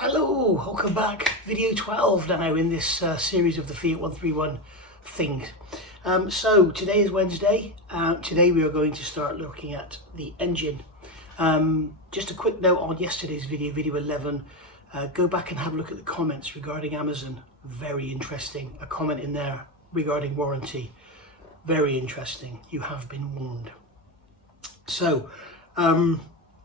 Hello, welcome back. Video 12 now in this series of the Fiat 131 things. So today is Wednesday. Today we are going to start looking at the engine. Just a quick note on yesterday's video, video 11. Go back and have a look at the comments regarding Amazon. Very interesting. A comment in there regarding warranty. Very interesting. You have been warned. So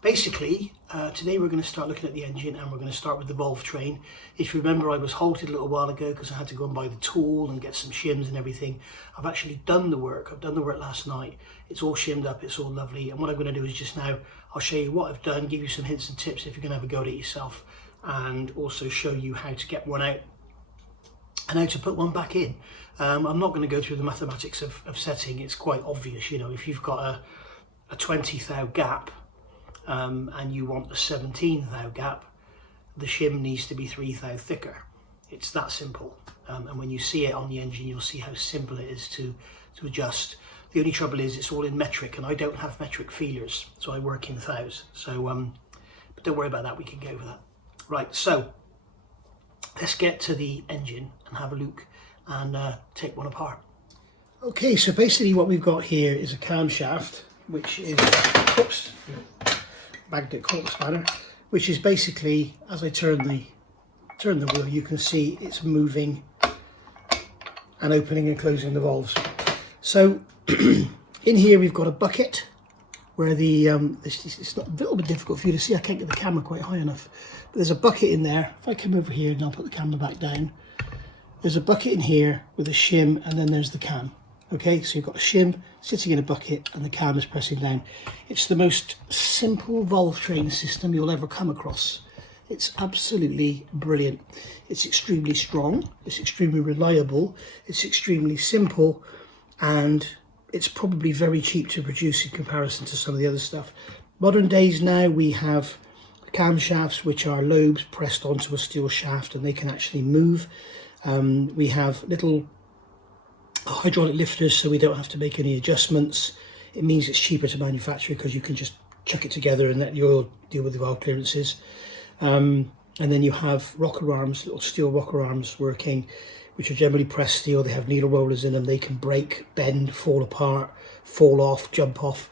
basically, today we're going to start looking at the engine, and we're going to start with the valve train. If you remember, I was halted a little while ago because I had to go and buy the tool and get some shims and everything. I've actually done the work. I've done the work last night. It's all shimmed up, it's all lovely. And what I'm going to do is just now, I'll show you what I've done, give you some hints and tips if you're going to have a go at it yourself, and also show you how to get one out and how to put one back in. I'm not going to go through the mathematics of setting. It's quite obvious, you know, if you've got a 20 thou gap, and you want a 17 thou gap, the shim needs to be 3 thou thicker. It's that simple. And when you see it on the engine, you'll see how simple it is to adjust. The only trouble is it's all in metric, and I don't have metric feelers, so I work in thous. So, but don't worry about that, we can get over that. Right, so let's get to the engine and have a look and take one apart. Okay, so basically what we've got here is a camshaft, which is, oops, bagged it cork spanner, which is basically, as I turn the wheel, you can see it's moving and opening and closing the valves. So in here we've got a bucket where the it's not a little bit difficult for you to see. I can't get the camera quite high enough, but there's a bucket in there. If I come over here and I'll put the camera back down, there's a bucket in here with a shim, and then there's the cam. Okay, so you've got a shim sitting in a bucket and the cam is pressing down. It's the most simple valve train system you'll ever come across. It's absolutely brilliant. It's extremely strong, it's extremely reliable, it's extremely simple, and it's probably very cheap to produce in comparison to some of the other stuff. Modern days now, we have camshafts which are lobes pressed onto a steel shaft, and they can actually move. We have little hydraulic lifters, so we don't have to make any adjustments. It means it's cheaper to manufacture because you can just chuck it together and let the oil deal with the valve clearances. And then you have rocker arms, little steel rocker arms working, which are generally pressed steel. They have needle rollers in them. They can break, bend, fall apart, fall off, jump off.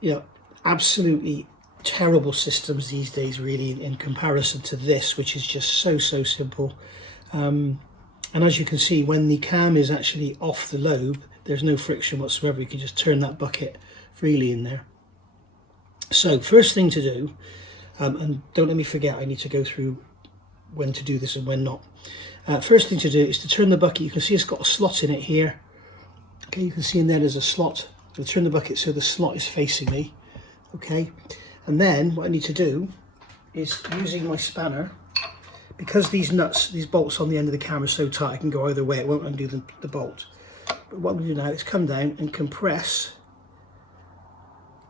You know, absolutely terrible systems these days, really, in comparison to this, which is just so simple. And as you can see, when the cam is actually off the lobe, there's no friction whatsoever. You can just turn that bucket freely in there. So first thing to do, and don't let me forget, I need to go through when to do this and when not. First thing to do is to turn the bucket. You can see it's got a slot in it here. Okay, you can see in there there's a slot. I'll turn the bucket so the slot is facing me. Okay, and then what I need to do is, using my spanner, because these nuts, these bolts on the end of the cam are so tight, I can go either way, it won't undo the bolt. But what I'm going to do now is come down and compress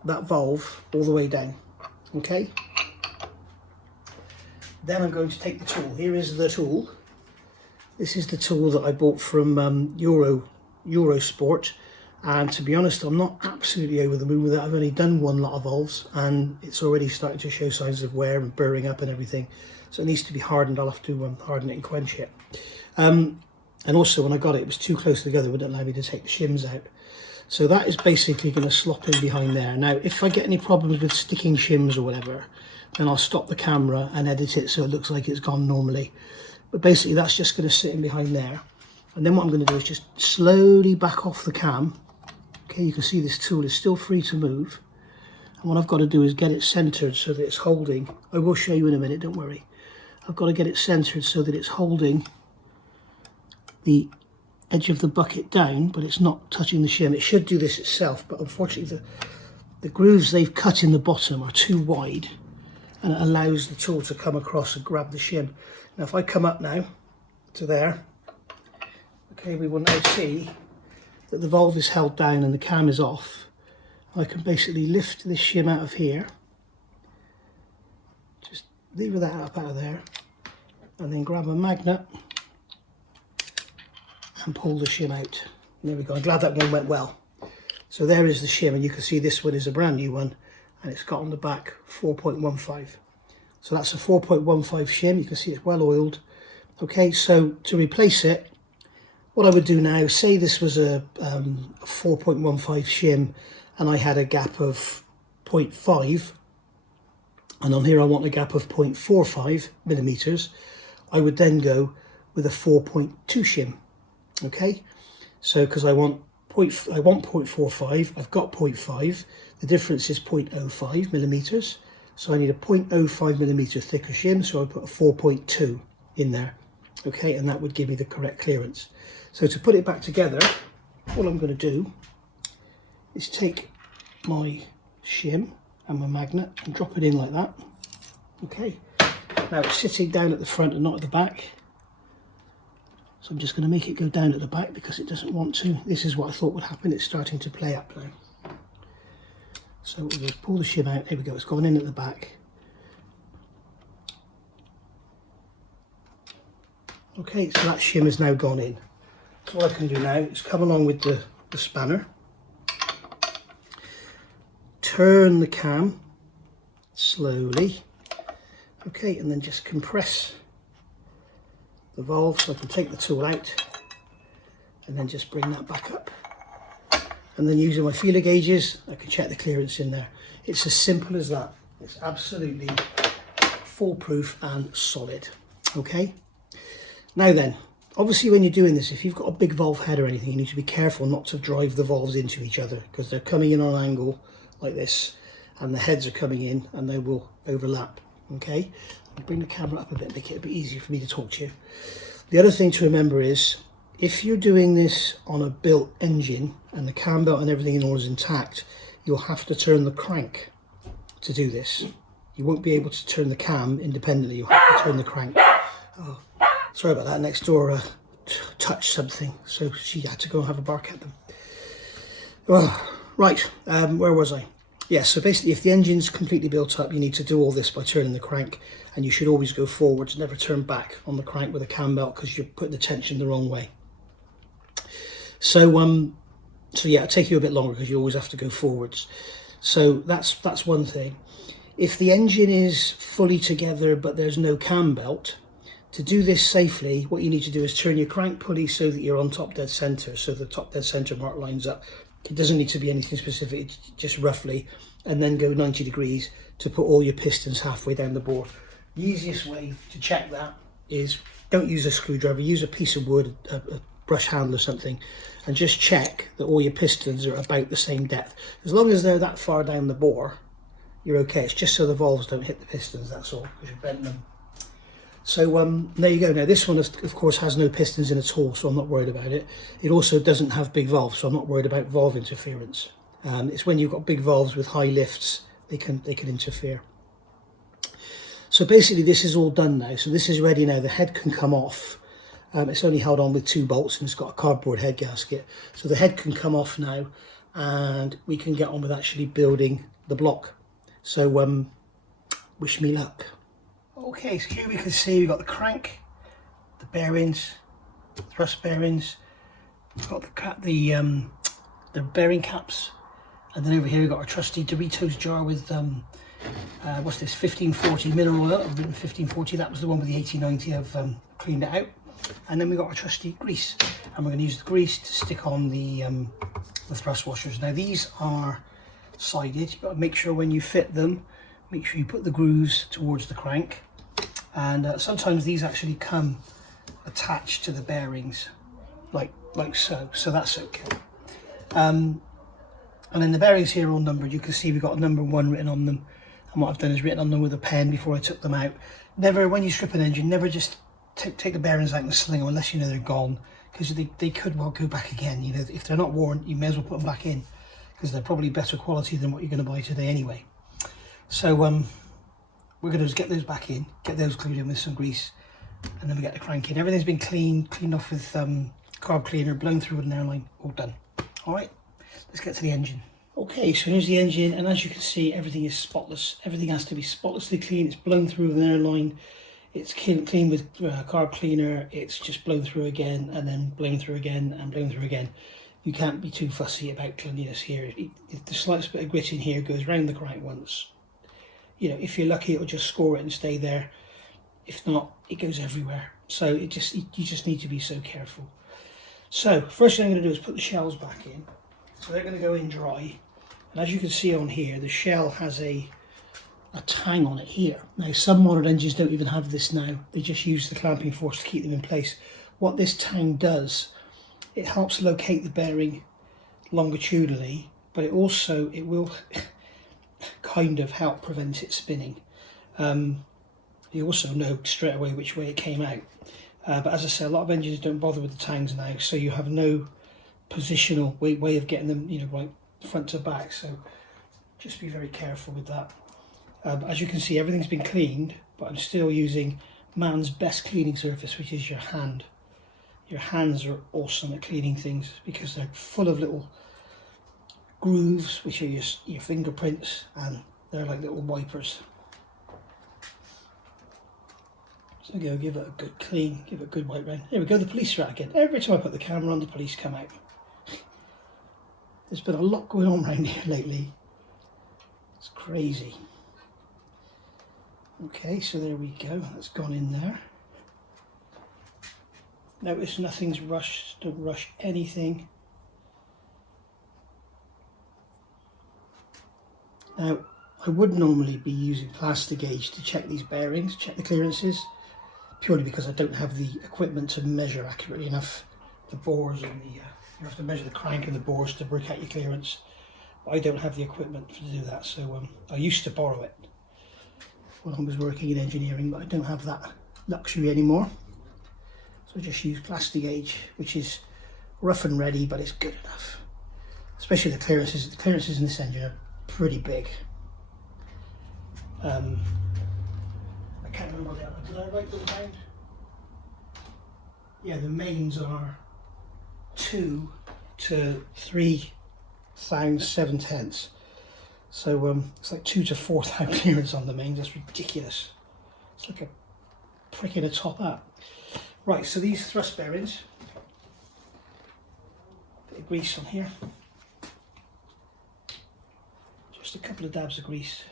that valve all the way down. Okay? Then I'm going to take the tool. Here is the tool. This is the tool that I bought from Eurosport, and to be honest, I'm not absolutely over the moon with it. I've only done one lot of valves, and it's already starting to show signs of wear and burring up and everything. So it needs to be hardened. I'll have to harden it and quench it. And also, when I got it, it was too close together. It wouldn't allow me to take the shims out. So that is basically going to slop in behind there. Now, if I get any problems with sticking shims or whatever, then I'll stop the camera and edit it so it looks like it's gone normally. But basically, that's just going to sit in behind there. And then what I'm going to do is just slowly back off the cam. Okay, you can see this tool is still free to move. And what I've got to do is get it centered so that it's holding. I will show you in a minute, don't worry. I've got to get it centered so that it's holding the edge of the bucket down, but it's not touching the shim. It should do this itself, but unfortunately the grooves they've cut in the bottom are too wide, and it allows the tool to come across and grab the shim. Now if I come up now to there, okay, we will now see that the valve is held down and the cam is off. I can basically lift this shim out of here, just lever that up out of there, and then grab a magnet and pull the shim out. And there we go. I'm glad that one went well. So there is the shim, and you can see this one is a brand new one, and it's got on the back 4.15. So that's a 4.15 shim. You can see it's well oiled. Okay, so to replace it, what I would do now, say this was a 4.15 shim and I had a gap of 0.5, and on here I want a gap of 0.45 millimeters, I would then go with a 4.2 shim. Okay, so because I want 0.45, I've got 0.5, the difference is 0.05 millimeters, so I need a 0.05 millimeter thicker shim, so I put a 4.2 in there. Okay, and that would give me the correct clearance. So to put it back together, all I'm going to do is take my shim and my magnet and drop it in like that. Okay, now it's sitting down at the front and not at the back, so I'm just going to make it go down at the back because it doesn't want to. This is what I thought would happen. It's starting to play up now. So we'll just pull the shim out. There we go, it's gone in at the back. Okay, so that shim has now gone in. So what I can do now is come along with the spanner, turn the cam slowly, okay, and then just compress the valve so I can take the tool out and then just bring that back up. And then using my feeler gauges, I can check the clearance in there. It's as simple as that. It's absolutely foolproof and solid. Okay. Now then, obviously when you're doing this, if you've got a big valve head or anything, you need to be careful not to drive the valves into each other because they're coming in on an angle like this and the heads are coming in and they will overlap. Okay. I'll bring the camera up a bit, make it a bit easier for me to talk to you. The other thing to remember is if you're doing this on a built engine and the cam belt and everything in all is intact, you'll have to turn the crank to do this. You won't be able to turn the cam independently, you'll have to turn the crank. Oh, sorry about that, next door touched something, so she had to go and have a bark at them. Oh, right, where was I? Yeah, so basically if the engine's completely built up, you need to do all this by turning the crank, and you should always go forwards, never turn back on the crank with a cam belt because you're putting the tension the wrong way. So yeah, it'll take you a bit longer because you always have to go forwards. So that's one thing. If the engine is fully together but there's no cam belt, to do this safely, what you need to do is turn your crank pulley so that you're on top dead center, so the top dead center mark lines up. It doesn't need to be anything specific, just roughly, and then go 90 degrees to put all your pistons halfway down the bore. The easiest way to check that is don't use a screwdriver, use a piece of wood, a brush handle or something, and just check that all your pistons are about the same depth. As long as they're that far down the bore, you're okay. It's just so the valves don't hit the pistons, that's all, because you're bending them. So there you go. Now this one of course has no pistons in at all, so I'm not worried about it. It also doesn't have big valves, so I'm not worried about valve interference. It's when you've got big valves with high lifts, they can interfere. So basically this is all done now. So this is ready now. The head can come off. It's only held on with 2 bolts and it's got a cardboard head gasket. So the head can come off now and we can get on with actually building the block. So wish me luck. Okay, so here we can see we've got the crank, the bearings, thrust bearings, we've got the bearing caps, and then over here we've got our trusty Doritos jar with what's this, 1540 mineral oil. I've written 1540, that was the one with the 8090. I've cleaned it out. And then we've got our trusty grease, and we're going to use the grease to stick on the thrust washers. Now these are sided. You've got to make sure when you fit them, make sure you put the grooves towards the crank, and sometimes these actually come attached to the bearings like so, so that's okay. And then the bearings here are all numbered. You can see we've got number 1 written on them, and what I've done is written on them with a pen before I took them out. Never, when you strip an engine, never just take the bearings out and sling them unless you know they're gone, because they could well go back again. You know, if they're not worn, you may as well put them back in because they're probably better quality than what you're going to buy today anyway. So we're going to just get those back in, get those glued in with some grease, and then we get the crank in. Everything's been cleaned off with carb cleaner, blown through with an airline, all done. All right, let's get to the engine. Okay, so here's the engine, and as you can see, everything is spotless. Everything has to be spotlessly clean. It's blown through with an airline. It's clean with carb cleaner. It's just blown through again, and then blown through again, and blown through again. You can't be too fussy about cleanliness here. If the slightest bit of grit in here goes round the crank once, you know, if you're lucky, it'll just score it and stay there. If not, it goes everywhere. So you just need to be so careful. So first thing I'm going to do is put the shells back in. So they're going to go in dry. And as you can see on here, the shell has a tang on it here. Now some modern engines don't even have this now. They just use the clamping force to keep them in place. What this tang does, it helps locate the bearing longitudinally, but it will kind of help prevent it spinning. You also know straight away which way it came out. But as I say, a lot of engines don't bother with the tangs now, so you have no positional way of getting them, you know, right front to back. So just be very careful with that. As you can see, everything's been cleaned, but I'm still using man's best cleaning surface, which is your hand. Your hands are awesome at cleaning things because they're full of little grooves, which are your fingerprints, and they're like little wipers. So go give it a good clean, give it a good wipe round. There we go, the police are out again. Every time I put the camera on, the police come out. There's been a lot going on around here lately. It's crazy. Okay, so there we go, that's gone in there. Notice nothing's rushed, don't rush anything. Now, I would normally be using plastic gauge to check these bearings, check the clearances, purely because I don't have the equipment to measure accurately enough the bores and you have to measure the crank and the bores to work out your clearance. But I don't have the equipment to do that, so I used to borrow it when I was working in engineering, but I don't have that luxury anymore. So I just use plastic gauge, which is rough and ready, but it's good enough. Especially the clearances. The clearances in this engine are pretty big. I can't remember what they are. Did I write them down? Yeah, the mains are 2 to 3 thous 7/10. So it's like 2 to 4 thou clearance on the mains. That's ridiculous. It's like a prick in a top hat. Right, so these thrust bearings, bit of grease on here, just a couple of dabs of grease.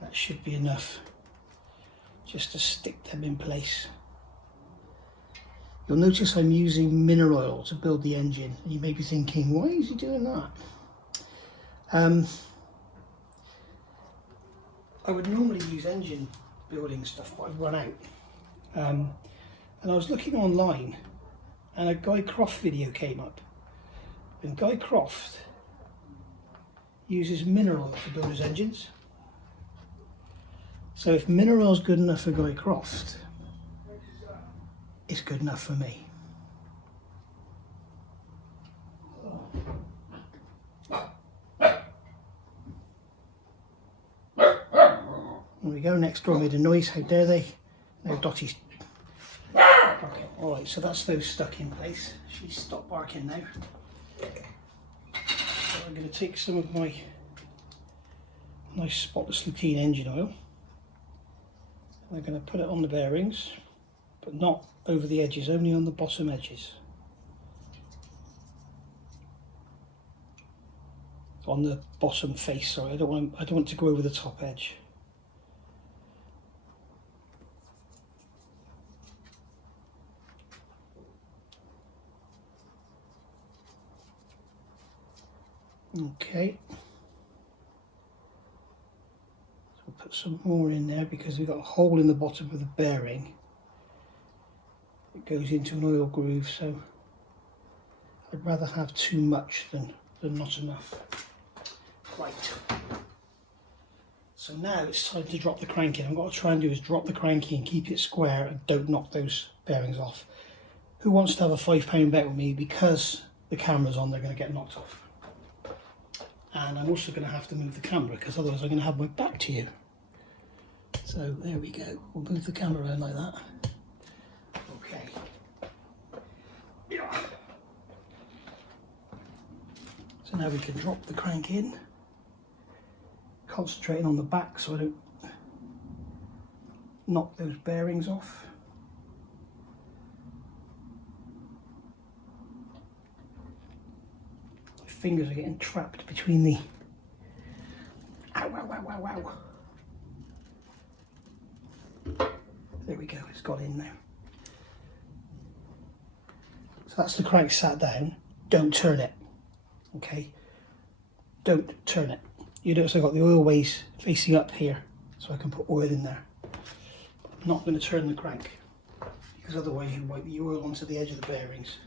That should be enough just to stick them in place. You'll notice I'm using mineral oil to build the engine. You may be thinking, why is he doing that? I would normally use engine building stuff, but I've run out. And I was looking online and a Guy Croft video came up. And Guy Croft uses mineral oil to build his engines. So if mineral oil is good enough for Guy Croft, it's good enough for me. There we go, next door made a noise, how dare they? No, Dottie's. Okay, alright, so that's those stuck in place. She's stopped barking now. So I'm going to take some of my nice spotlessly clean engine oil. I'm going to put it on the bearings, but not over the edges, only on the bottom edges. On the bottom face, sorry, I don't want to go over the top edge. Okay, so we'll put some more in there because we've got a hole in the bottom of the bearing. It goes into an oil groove, so I'd rather have too much than not enough. Right, so now it's time to drop the crank in. What I've got to try and do is drop the crank in, keep it square and don't knock those bearings off. Who wants to have a £5 bet with me? Because the camera's on, they're going to get knocked off. And I'm also going to have to move the camera because otherwise I'm going to have my back to you. So there we go, we'll move the camera around like that. Okay. Yeah. So now we can drop the crank in, concentrating on the back so I don't knock those bearings off. I fingers are getting trapped between the... Ow, ow, ow, ow, ow. There we go, it's got in now. So that's the crank sat down. Don't turn it, okay? Don't turn it. You notice I've got the oil ways facing up here, so I can put oil in there. I'm not going to turn the crank, because otherwise you wipe the oil onto the edge of the bearings.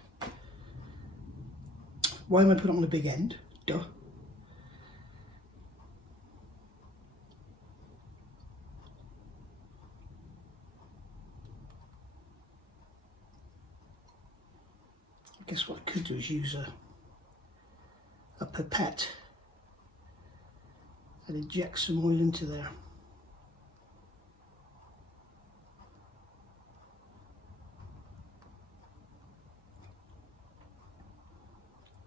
Why am I putting it on the big end? Duh. I guess what I could do is use a pipette and inject some oil into there.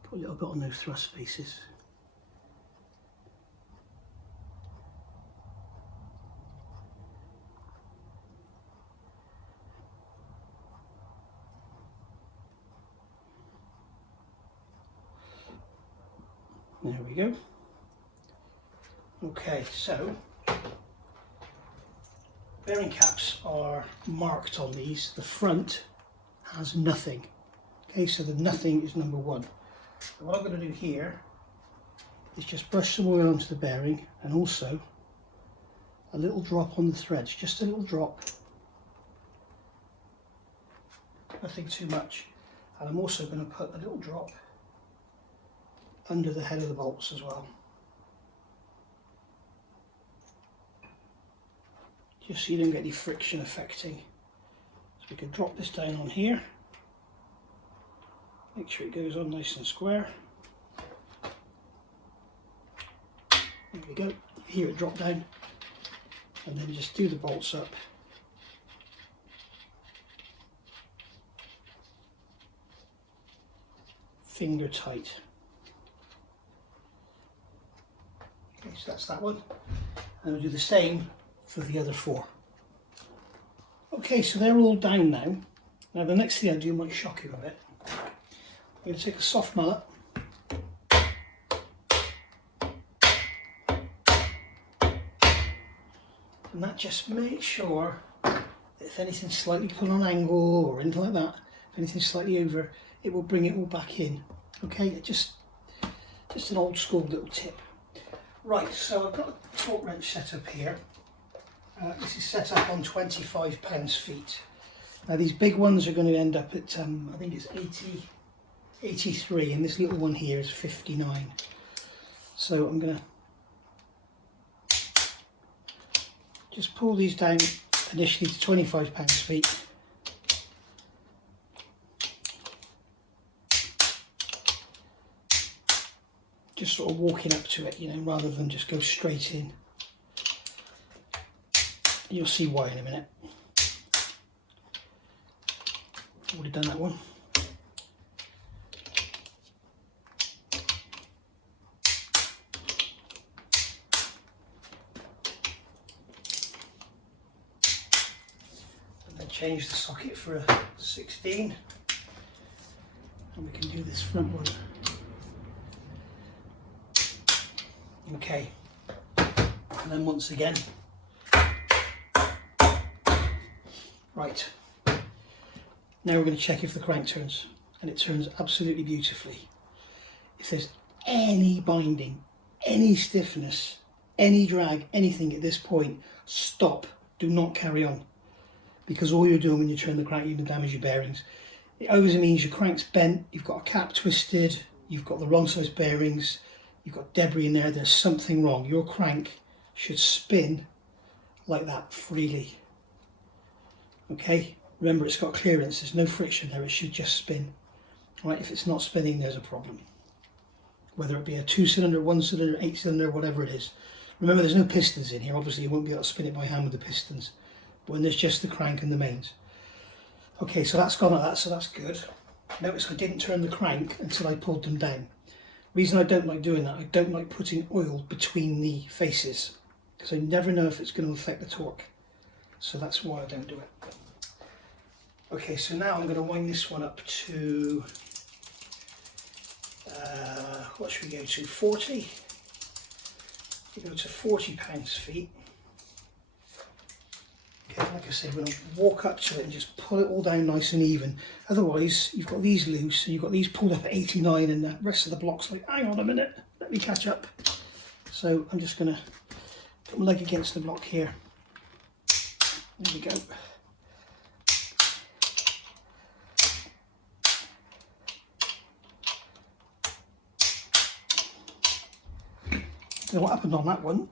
Put a little bit on those thrust faces. There we go. Okay, so bearing caps are marked on these. The front has nothing. Okay, so the nothing is number one. So what I'm going to do here is just brush some oil onto the bearing, and also a little drop on the threads, just a little drop, nothing too much. And I'm also going to put a little drop under the head of the bolts as well, just so you don't get any friction affecting. So we can drop this down on here, make sure it goes on nice and square. There we go, here it dropped down, and then just do the bolts up. Finger tight. Okay, so that's that one, and we'll do the same for the other four. Okay, so they're all down now. Now the next thing I do might shock you a bit. I'm going to take a soft mallet, and that just makes sure that if anything's slightly put on angle or anything like that, if anything's slightly over, it will bring it all back in. Okay, just an old school little tip. Right, so I've got a torque wrench set up here. This is set up on 25 pounds-feet. Now these big ones are going to end up at, I think it's 83, and this little one here is 59. So I'm going to just pull these down initially to 25 pounds-feet. Just sort of walking up to it, you know, rather than just go straight in. You'll see why in a minute. Already done that one. And then change the socket for a 16. And we can do this front one. Okay, and then once again, right, now we're going to check if the crank turns, and it turns absolutely beautifully. If there's any binding, any stiffness, any drag, anything at this point, stop, do not carry on, because all you're doing when you turn the crank, you're going to damage your bearings. It always means your crank's bent, you've got a cap twisted, you've got the wrong size bearings, you've got debris in there, there's something wrong. Your crank should spin like that freely. Okay, remember it's got clearance, there's no friction there, it should just spin. Right, if it's not spinning, there's a problem. Whether it be a 2-cylinder, 1-cylinder, 8-cylinder, whatever it is. Remember there's no pistons in here, obviously you won't be able to spin it by hand with the pistons. But when there's just the crank and the mains. Okay, so that's gone like that, so that's good. Notice I didn't turn the crank until I pulled them down. Reason I don't like doing that, I don't like putting oil between the faces, because I never know if it's going to affect the torque. So that's why I don't do it. Okay, so now I'm going to wind this one up to what should we go to, 40? We go to 40 pounds-feet. Okay, like I say, we're going to walk up to it and just pull it all down nice and even. Otherwise, you've got these loose, and you've got these pulled up at 89, and the rest of the block's like, hang on a minute, let me catch up. So I'm just going to put my leg against the block here. There we go. So what happened on that one?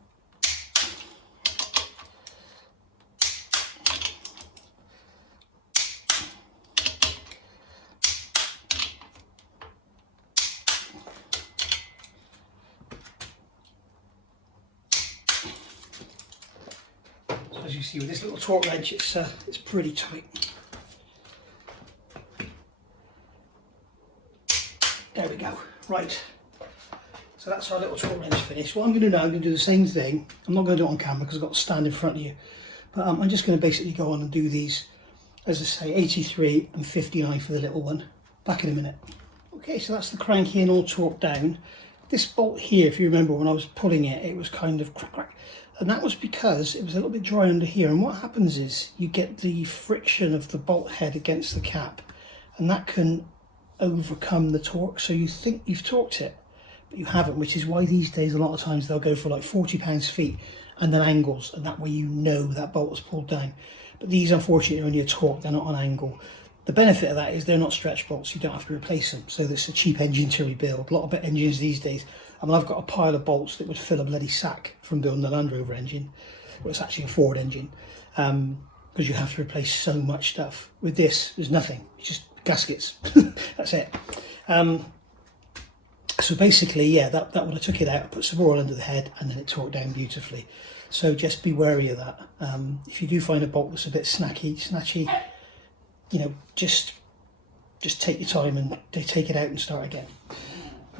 So as you see with this little torque wrench, it's pretty tight. There we go. Right. So that's our little torque wrench finished. What I'm going to do now, I'm going to do the same thing. I'm not going to do it on camera because I've got to stand in front of you. But I'm just going to basically go on and do these, as I say, 83 and 59 for the little one. Back in a minute. Okay, so that's the crank here and all torqued down. This bolt here, if you remember when I was pulling it, it was kind of crack, crack. And that was because it was a little bit dry under here. And what happens is you get the friction of the bolt head against the cap. And that can overcome the torque. So you think you've torqued it, but you haven't, which is why these days a lot of times they'll go for like 40 pounds-feet and then angles, and that way you know that bolt was pulled down. But these unfortunately are only a torque, they're not an angle. The benefit of that is they're not stretch bolts, you don't have to replace them, so it's a cheap engine to rebuild. A lot of engines these days, I mean, I've got a pile of bolts that would fill a bloody sack from building the Land Rover engine. Well, it's actually a Ford engine, because you have to replace so much stuff. With this, there's nothing, it's just gaskets. That's it. So basically, yeah, that one I took it out, I put some oil under the head, and then it torqued down beautifully. So just be wary of that. If you do find a bolt that's a bit snatchy, you know, just take your time and take it out and start again.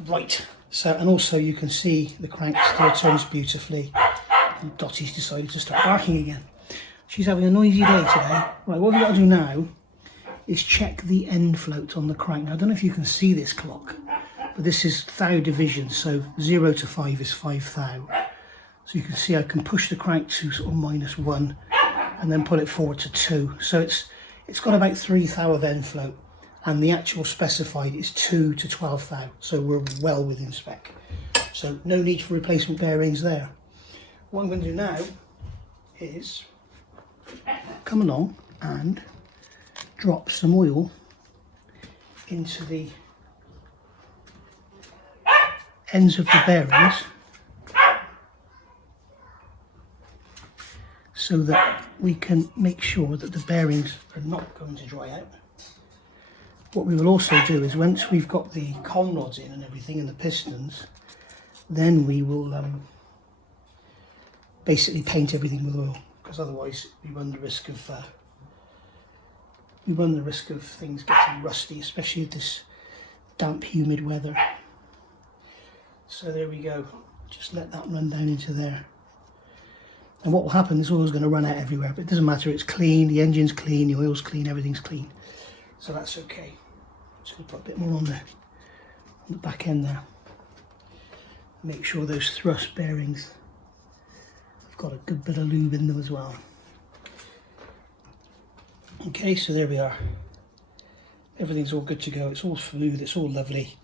Right. So, and also you can see the crank still turns beautifully, and Dottie's decided to start barking again. She's having a noisy day today. Right, what we've got to do now is check the end float on the crank. Now, I don't know if you can see this clock, but this is thou division, so 0 to 5 is 5 thou. So you can see I can push the crank to sort of -1 and then put it forward to 2. So it's got about 3 thou of end float, and the actual specified is 2 to 12 thou. So we're well within spec. So no need for replacement bearings there. What I'm going to do now is come along and drop some oil into the ends of the bearings so that we can make sure that the bearings are not going to dry out. What we will also do is once we've got the con rods in and everything and the pistons, then we will basically paint everything with oil, because otherwise we run the risk of things getting rusty, especially with this damp, humid weather. So there we go, just let that run down into there. And what will happen, this oil's going to run out everywhere, but it doesn't matter, it's clean, the engine's clean, the oil's clean, everything's clean. So that's okay. Just going to put a bit more on the back end there. Make sure those thrust bearings have got a good bit of lube in them as well. Okay, so there we are. Everything's all good to go, it's all smooth, it's all lovely.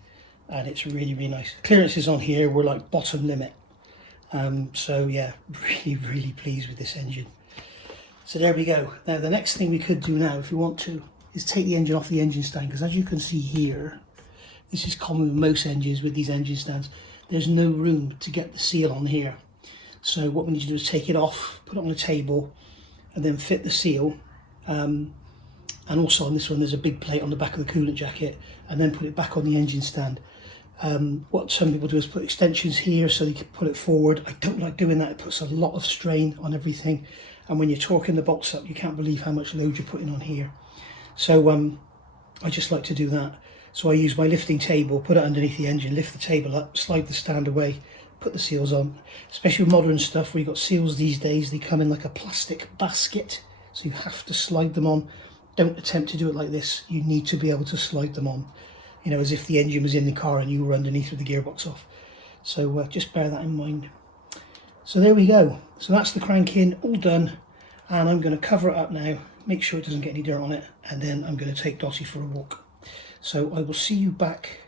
And it's really, really nice. Clearances on here were like bottom limit. So yeah, really pleased with this engine. So there we go. Now the next thing we could do now, if we want to, is take the engine off the engine stand, because as you can see here, this is common with most engines with these engine stands, there's no room to get the seal on here. So what we need to do is take it off, put it on a table, and then fit the seal. And also on this one there's a big plate on the back of the coolant jacket, and then put it back on the engine stand. What some people do is put extensions here so they can put it forward. I don't like doing that, it puts a lot of strain on everything, and when you're torquing the bolts up you can't believe how much load you're putting on here. So I just like to do that. So I use my lifting table, put it underneath the engine, lift the table up, slide the stand away, put the seals on. Especially with modern stuff where you've got seals these days, they come in like a plastic basket, so you have to slide them on. Don't attempt to do it like this, you need to be able to slide them on. you know, as if the engine was in the car and you were underneath with the gearbox off. So just bear that in mind. So there we go. So that's the crank in, all done, and I'm going to cover it up now, make sure it doesn't get any dirt on it, and then I'm going to take Dottie for a walk. So I will see you back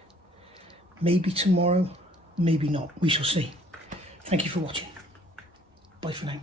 maybe tomorrow, maybe not. We shall see. Thank you for watching. Bye for now.